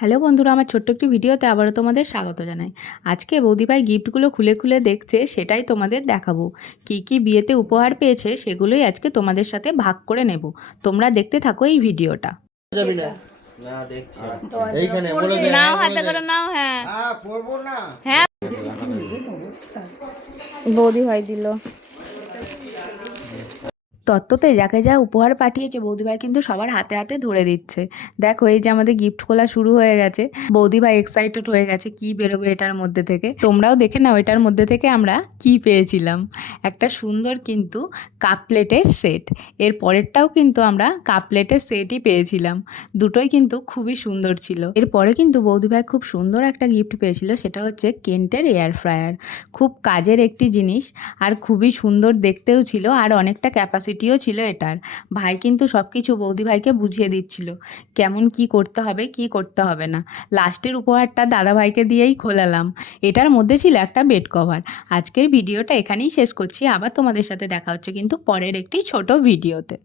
Hello বন্ধুরা, আমার ছোট্ট একটি ভিডিওতে আবারও তোমাদের স্বাগত জানাই। আজকে বৌদিভাই গিফটগুলো খুলে খুলে দেখছে, সেটাই তোমাদের দেখাবো। কি কি বিয়েতে উপহার পেয়েছে সেগুলোই আজকে তোমাদের সাথে ভাগ করে নেব। তোমরা দেখতে থাকো এই ভিডিওটা। যাবি না না দেখছি এইখানে বলে দে নাও হাতে করে নাও। হ্যাঁ পড়বো না হ্যাঁ বৌদি ভাই দিল। তত্ত্বতে যাকে যা উপহার পাঠিয়েছে বৌদিভাই কিন্তু সবার হাতে হাতে ধরে দিচ্ছে। দেখো, এই যে আমাদের গিফট খোলা শুরু হয়ে গেছে। বৌদিভাই এক্সাইটেড হয়ে গেছে কি বেরোবে এটার মধ্যে থেকে। তোমরাও দেখে নাও এটার মধ্যে থেকে আমরা কি পেয়েছিলাম। একটা সুন্দর কিন্তু কাপ প্লেটের সেট। এর পরেরটাও কিন্তু আমরা কাপ প্লেটের সেটই পেয়েছিলাম। দুটোই কিন্তু খুবই সুন্দর ছিল। এরপরে কিন্তু বৌদিভাই খুব সুন্দর একটা গিফট পেয়েছিল, সেটা হচ্ছে কেন্টের এয়ার ফ্রায়ার। খুব কাজের একটি জিনিস আর খুবই সুন্দর দেখতেও ছিল, আর অনেকটা ক্যাপাসিটিও ছিল এটার। ভাই কিন্তু সব কিছু বৌদিভাইকে বুঝিয়ে দিচ্ছিল কেমন কি করতে হবে কি করতে হবে না। লাস্টের উপহারটা দাদাভাইকে দিয়েই খোলালাম। এটার মধ্যে ছিল একটা বেড কভার। আজকের ভিডিওটা এখানেই শেষ করছি, আবার তোমাদের সাথে দেখা হচ্ছে কিন্তু পরের একটি ছোট ভিডিওতে।